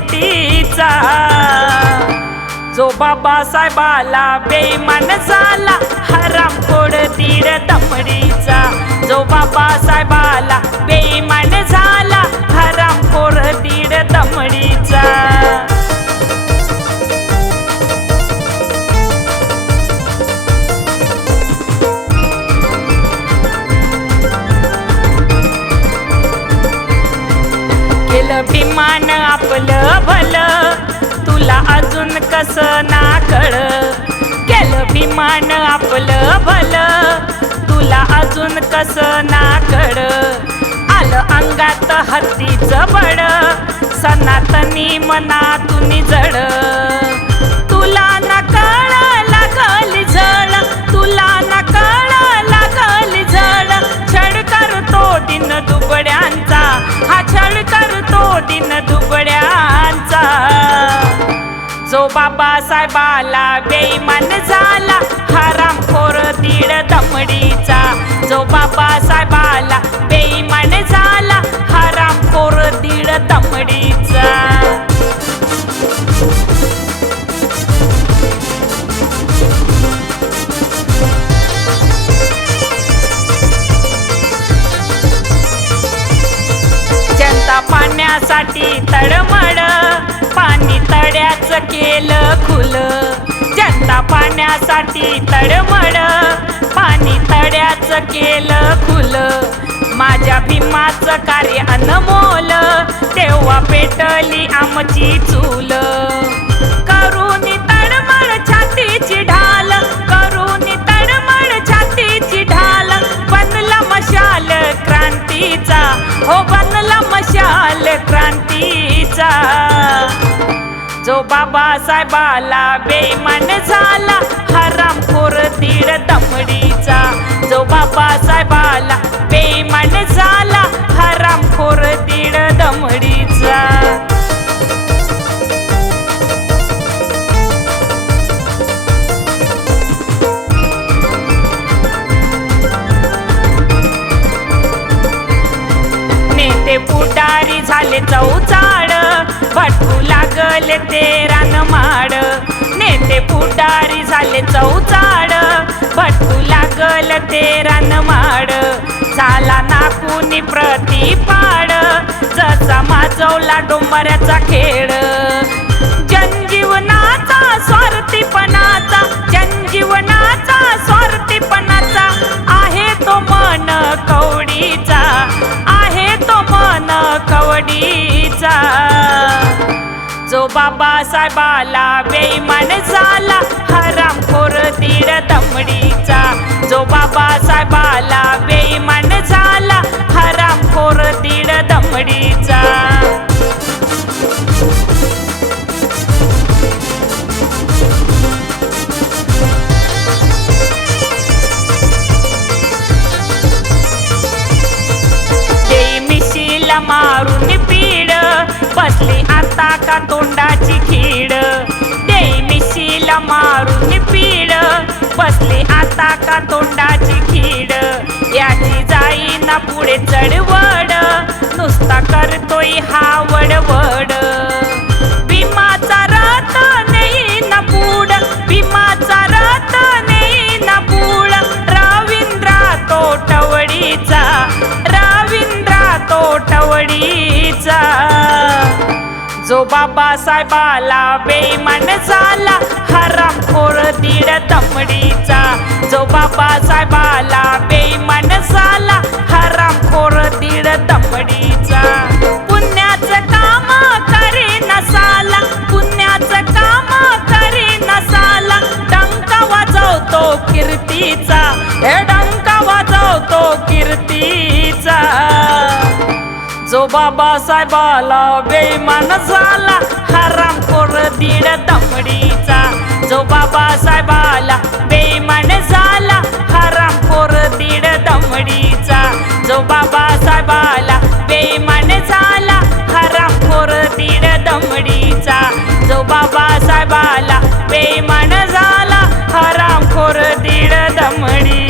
कीर्तीचा। जो बाबासाहेबाला बेईमान झाला हरामखोर दीड दमडीचा। जो बाबासाहेबाला बेईमान झाला हरामखोर दीड दमडीचा। केलं भीमान आपलं भलं तुला अजून कसं ना कळ। केलं भीमान आपलं भलं तुला अजून कसं ना कळ। आलं अंगात हत्तीचं बळ सनातनी मनातून जड। तुला ना कळ लागल झळ तुला ना कळ लागल झळ। छळ करतो दिन दुबड्यांचा हा छळ करतो दिन दुबड्यांचा। जो बाबासाहेबाला बेईमान झाला हरामखोर दीड दमडीचा। जो बाबासाहेबाला बेईमान झाला हरामखोर दीड दमडीचा। जनता पाण्यासाठी तळमळ पाणी तळ्याचं केलं खुलं। जनता पाण्यासाठी तळमळ पाणी तळ्याचं केलं खुलं। माझ्या भीमाचं कार्य अनमोल तेव्हा पेटली आमची चूल। करून तळमळ छातीची ढाल करून तळमळ छातीची ढाल। बनला मशाल क्रांतीचा हो बनला मशाल क्रांतीचा। जो बाबासाहेबाला बेईमान झाला हरामखोर दीड दमडीचा। जो बाबासाहेबाला बेईमान झाला हरामखोर दीड दमडीचा। नेते पुढारी झाले चौचाड भटकू लागले ते रानमाड। नेते पुढारी झाले चौचाड भटकू लागल ते रानमाड। झाला नाकुनी प्रतिपाड जसा माजवला डोंबऱ्याचा खेळ। जनजीवनाचा स्वार्थीपणाचा जनजीवनाचा स्वार्थीपणाचा आहे तो मन कवडीचा आहे तो मन कवडीचा। जो बाबासाहेबाला बेईमान झाला हरामखोर दीड दमडीचा। जो बाबासाहेबाला बेईमान झाला हरामखोर दीड दमडीचा। मिशीला मारून पीड बसली आता का तोंडाची खीड। देई मिशीला मारून पीड बसली आता का तोंडाची खीड। याची जाईना पुढे चढवड नुसता करतोय हा वडवड। भीमाचा रथ नेई ना पुढ भीमाचा रथ नेई ना पुढ। रवींद्रा तोटवडीचा रवींद्रा तोटवडीचा। जो बाबासाहेबाला बेईमान झाला हरामखोर दीड दमडीचा। जो बाबासाहेबाला बेईमान झाला हरामखोर दीड दमडीचा। पुण्याचं काम करी नसाला पुण्याचं काम करी नसाला। डंका वाजवतो कीर्तीचा हे डंका वाजवतो कीर्तीचा। जो बाबासाहेबाला बेईमान झाला हरामखोर दीड दमडीचा। जो बाबासाहेबाला बेईमान झाला हरामखोर दीड दमडीचा। जो बाबासाहेबाला बेईमान झाला हरामखोर दीड दमडीचा। जो बाबासाहेबाला बेईमान झाला हरामखोर दीड दमडी।